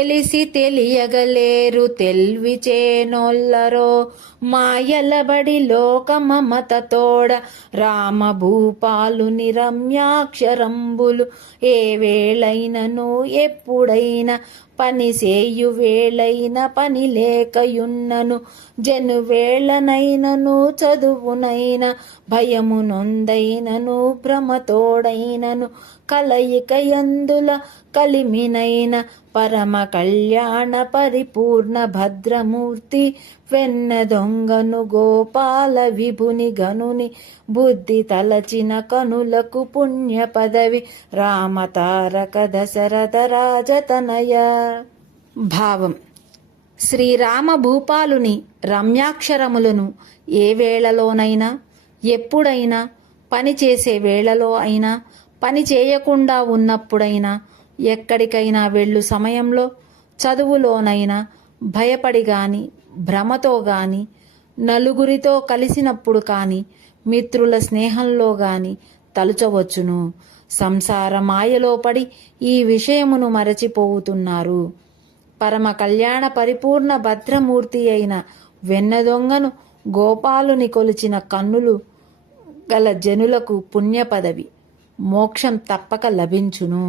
తెలిసి తెలియగలేరు తెల్వి చేనొల్లరో మాయలబడి లోకమమతతోడ రామభూపాలుని రమ్యాక్షరంబులు ఏ వేళైనను ఎప్పుడైనా పని సేయు వేళైన పని లేకయున్నను జను వేళనైనను చదువునైన భయము నొందైనను భ్రమతోడైనను కలయికయందుల కలిమినైన పరమ కళ్యాణ పరిపూర్ణ భద్రమూర్తి వెన్న దొంగను గోపాల విభుని గనుని బుద్ధి తలచిన కనులకు పుణ్య పదవి రామతారక దశరథ రాజతనయ. భావం: శ్రీరామ భూపాలుని రమ్యాక్షరములను ఏ వేళలోనైనా ఎప్పుడైనా పని చేసే వేళలో అయినా పని చేయకుండా ఉన్నప్పుడైనా ఎక్కడికైనా వెళ్ళు సమయంలో చదువులోనైనా భయపడి గాని భ్రమతో గాని నలుగురితో కలిసినప్పుడు కాని మిత్రుల స్నేహంలో గాని తలుచవచ్చును. సంసార మాయలో పడి ఈ విషయమును మరచిపోతున్నారు. పరమ కళ్యాణ పరిపూర్ణ భద్రమూర్తి అయిన వెన్నదొంగను గోపాలుని కొలిచిన కన్నులు గల జనులకు పుణ్య పదవి మోక్షం తప్పక లభించును.